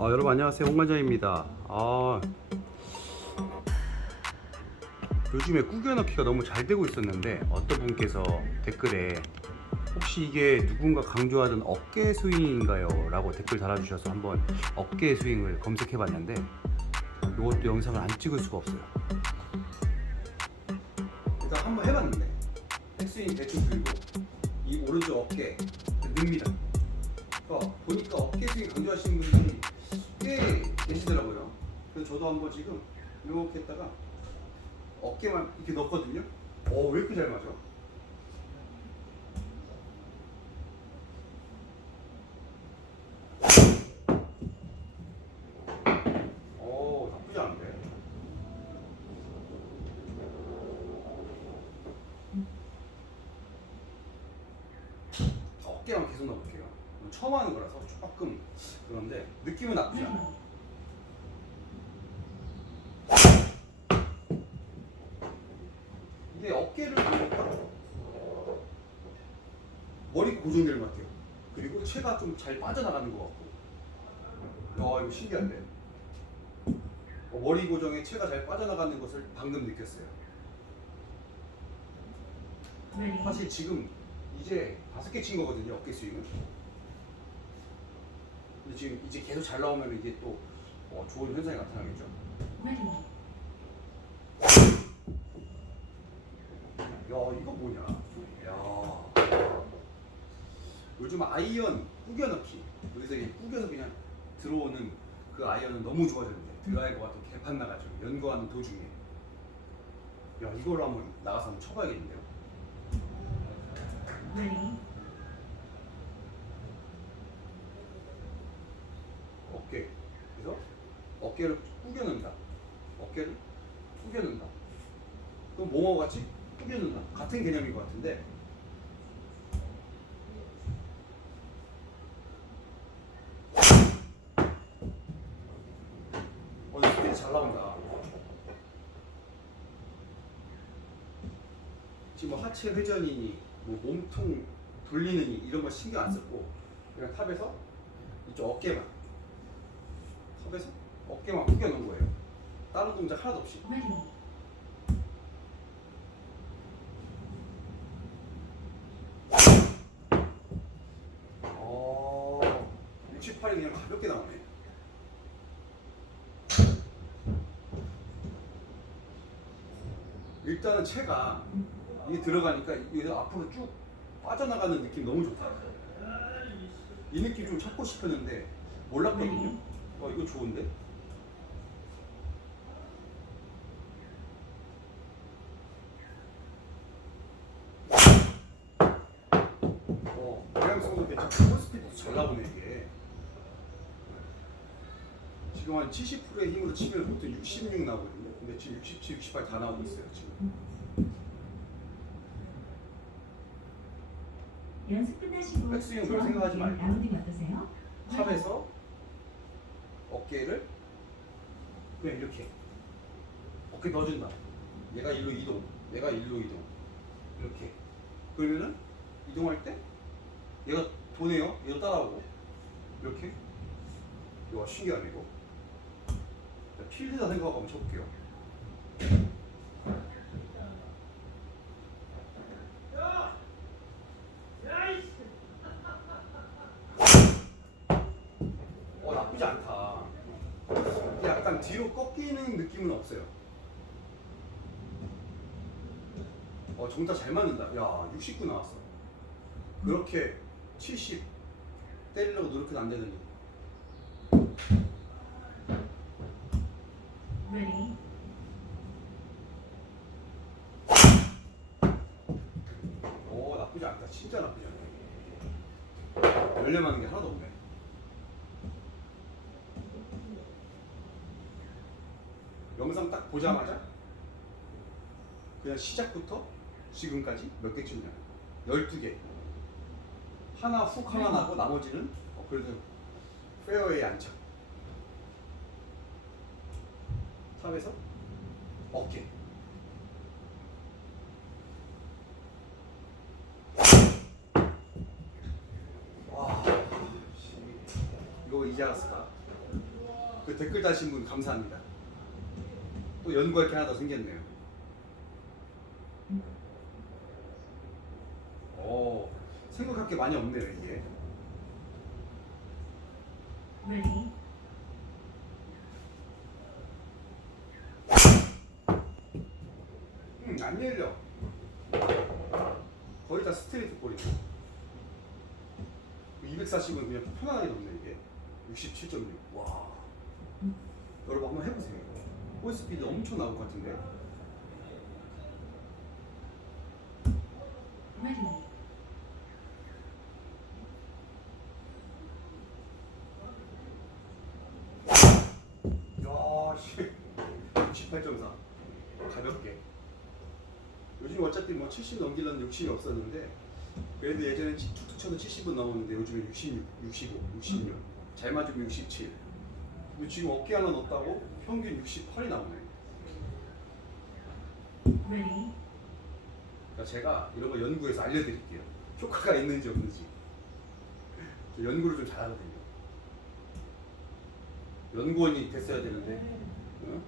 아, 여러분 안녕하세요 홍관장입니다. 아, 요즘에 꾸겨넣기가 너무 잘 되고 있었는데 어떤 분께서 댓글에 혹시 이게 누군가 강조하던 어깨 스윙인가요? 라고 댓글 달아주셔서 한번 어깨 스윙을 검색해봤는데 이것도 영상을 안 찍을 수가 없어요. 일단 한번 해봤는데 백스윙 대충 들고 이 오른쪽 어깨 늡니다. 어, 보니까 어깨 스윙 강조하시는 분들이 꽤 계시더라고요. 그래서 저도 한번 지금 이렇게 했다가 어깨만 이렇게 넣었거든요. 어, 왜 이렇게 잘 맞아? 어, 나쁘지 않은데. 어깨만 계속 넣어볼게요. 처음 하는 거라서 조금 그런데 느낌은 나쁘지 않아요. 이게 어깨를 보니까 머리 고정되는 것 같아요. 그리고 체가 좀 잘 빠져나가는 것 같고. 야 이거 신기한데. 어, 머리 고정에 체가 잘 빠져나가는 것을 방금 느꼈어요. 사실 지금 이제 다섯 개 친 거거든요 어깨 스윙은. 근데 지금 이제 계속 잘 나오면 이게 또 어, 좋은 현상이 나타나겠죠. 야 이거 뭐냐? 야 요즘 아이언 꾸겨 넣기 여기서 이 꾸겨서 그냥 들어오는 그 아이언은 너무 좋아졌는데 드라이버가 또 개판 나가지고 연구하는 도중에 야 이걸로 한번 나가서 한번 쳐봐야겠는데요. 어깨 그래서 어깨를 꾸겨 넣는다. 어깨를 꾸겨 넣는다. 그럼 뭐뭐 같이 꾸겨 넣는다. 같은 개념인 것 같은데 어, 이 스피드 잘 나온다. 지금 뭐 하체 회전이니 뭐 몸통 돌리느니 이런 거 신경 안 썼고 그냥 탑에서 이쪽 어깨만 탑에서 어깨만 구겨 놓은 거예요. 다른 동작 하나도 없이. 어, 68이 그냥 가볍게 나오네. 일단은 체가 이게 들어가니까 이게 앞으로 쭉 빠져나가는 느낌 너무 좋다. 이 느낌 좀 찾고 싶었는데 몰랐거든요. 어 이거 좋은데? 어 방향성도 괜찮고 스피드도 잘 나오네 이게. 지금 한 70%의 힘으로 치면 보통 66 나오거든요. 근데 지금 67, 68 다 나오고 있어요 지금. 연습 끝나시고 백스윙 별 생각하지 말고. 라운딩 어떠세요? 탑에서 어깨를 그냥 이렇게 어깨 넣어준다. 얘가 일로 이동, 얘가 일로 이동. 이렇게. 그러면은 이동할 때 얘가 도네요. 얘도 따라오고 이렇게. 이거 신기하네 이거. 자, 필드다 생각하고 한번 쳐볼게요. 어 나쁘지 않다. 약간 뒤로 꺾이는 느낌은 없어요. 어 정답 잘 맞는다. 야 69 나왔어. 그렇게 70 때리려고 노력해도 안 되더니. Ready? 오 나쁘지 않다. 진짜 나쁘지 않다. 열려 맞는 게 하나도 없네. 영상 딱 보자마자 그냥 시작부터 지금까지 몇개 치냐? 12개. 하나 훅 하나 나고 나머지는 어, 그래도 페어웨이 안착. 탑에서 어깨. 와, 씨. 이거 이제 알았다. 그 댓글 다신 분 감사합니다. 또 연구할 게 하나 더 생겼네요. 어, 생각할 게 많이 없네요, 이게. Ready. 음, 안 열려. 거의 다 스트레이트 볼이고. 240은 그냥 편안하게 넣네, 이게. 67.6. 와. 여러분 한번 해보세요. 볼 스피드 엄청 나올 것 같은데. Ready. 야, 씨. 68.4. 가볍게. 요즘 어차피 뭐 70 넘기려는 욕심이 없었는데 그래도 예전에 치- 툭툭 쳐도 70은 넘었는데 요즘에 66, 65, 66. 잘 맞으면 67. 근데 지금 어깨 하나 넣었다고 평균 68이 나오네. 그러니까 제가 이런 거 연구해서 알려드릴게요. 효과가 있는지 없는지. 저 연구를 좀 잘하거든요. 연구원이 됐어야 되는데. 응?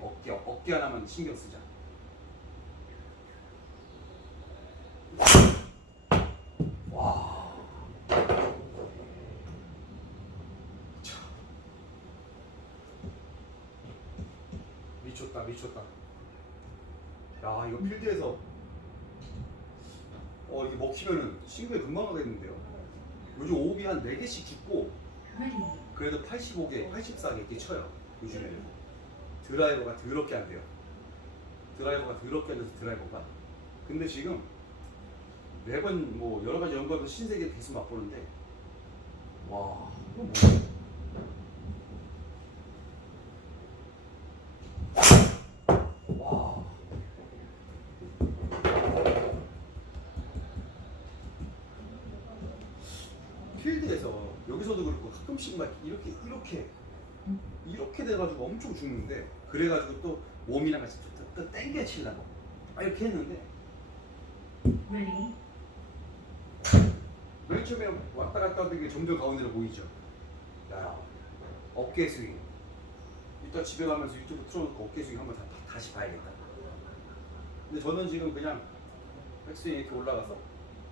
어깨, 어깨, 어깨 하나만 신경 쓰자. 와. 참. 미쳤다, 미쳤다. 야 이거 필드에서 어 이게 먹히면은 싱글 금방 하겠는데요 요즘 오비 한 4개씩 죽고 Ready. 그래도 85개, 84개 이렇게 쳐요 요즘에는 드라이버가 더럽게 안 돼요. 드라이버가 더럽게 안 돼서 드라이버가. 근데 지금 매번 뭐 여러 가지 연구하면서 신세계 계속 맛보는데 와 이거 뭐야 와. 필드에서 여기서도 그렇고 가끔씩 막 이렇게 이렇게. 이렇게 돼가지고 엄청 죽는데 그래가지고 또 몸이랑 같이 또, 또 땡겨 치려고. 아 이렇게 했는데. Ready. 맨 처음에 왔다 갔다 하던 게 점점 가운데로 보이죠? 야 어깨 스윙. 이따 집에 가면서 유튜브 틀어놓고 어깨 스윙 한번 다, 다시 봐야겠다. 근데 저는 지금 그냥 백스윙 이렇게 올라가서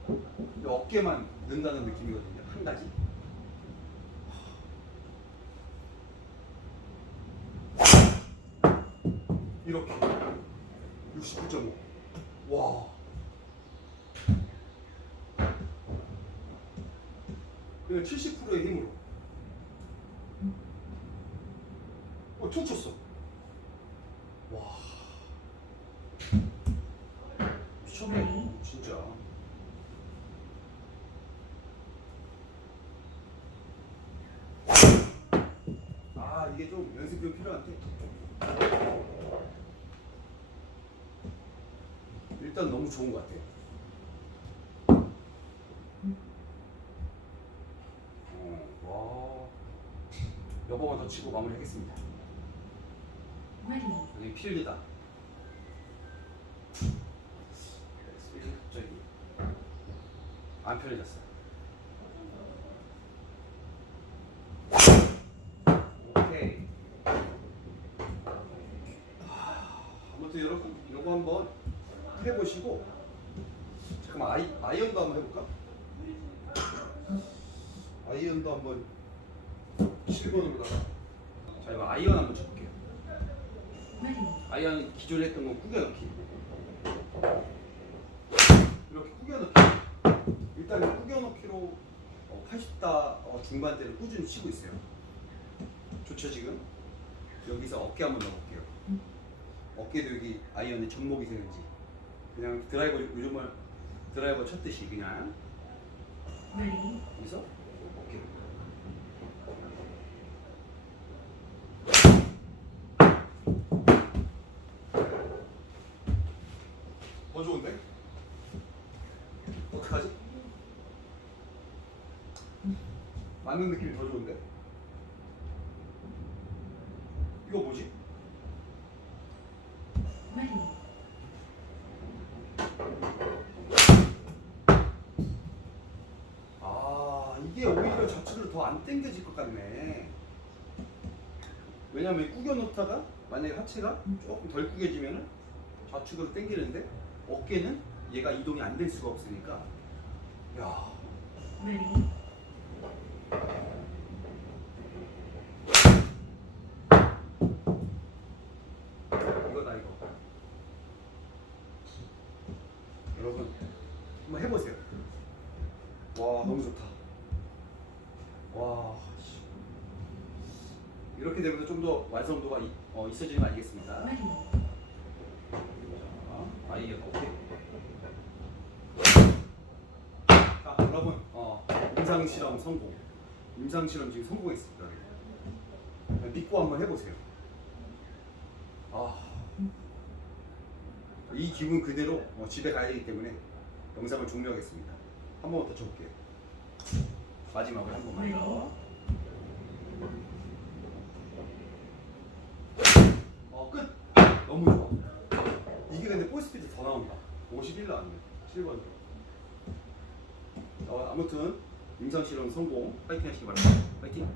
이 어깨만 는다는 느낌이거든요 한 가지 이렇게 69.5 와. 그냥 70%의 힘으로. 어, 툭 쳤어. 와. 미쳤네, 진짜. 아, 이게 좀 연습이 좀 필요한데. 일단 너무 좋은 것 같아요. 어, 와. 여보가 더 치고 마무리하겠습니다. 여기 필드다. 갑자기 안 편해졌어. 오케이. 하, 아무튼 여러분 이거 한번 해보시고 잠깐만 아이 아이언도 한번 해볼까? 아이언도 한번 7번으로다가 자 이거 아이언 한번 쳐볼게요. 아이언 기존에 했던 건 구겨 넣기. 이렇게 구겨 넣기. 일단 구겨 넣기로 80다 어, 중반대를 꾸준히 치고 있어요. 좋죠 지금? 여기서 어깨 한번 넣어볼게요. 어깨도 여기 아이언에 접목이 되는지 그냥 드라이버 요즘은 드라이버 쳤듯이 그냥 Ready. 여기서 어깨. 더 좋은데? 어떡하지? 맞는 느낌이 더 좋은데? 이거 뭐지? Ready. 아 이게 오히려 좌측으로 더 안 당겨질 것 같네. 왜냐면 구겨 놓다가 만약에 하체가 조금 덜 구겨지면은 좌측으로 당기는데 어깨는 얘가 이동이 안 될 수가 없으니까 야 Ready. 이거다 이거. 여러분 한번 해보세요. 와 너무 좋다. 와 씨. 이렇게 되면 좀 더 완성도가 이- 어, 있어지는 거 아니겠습니까? Ready. 자, 아이에 오케이. 자 여러분 어, 임상 실험 성공. 임상 실험 지금 성공했습니다. 믿고 한번 해보세요. 아. 이 기분 그대로 어, 집에 가야 되기 때문에 영상을 종료하겠습니다. 한 번만 더 쳐볼게요. 마지막으로 한 번만 더. 어, 끝! 너무 좋아. 이게 근데 볼 스피드 더 나온다. 51 나왔네. 7번. 어, 아무튼 임상 실험 성공. 파이팅 하시기 바랍니다. 파이팅!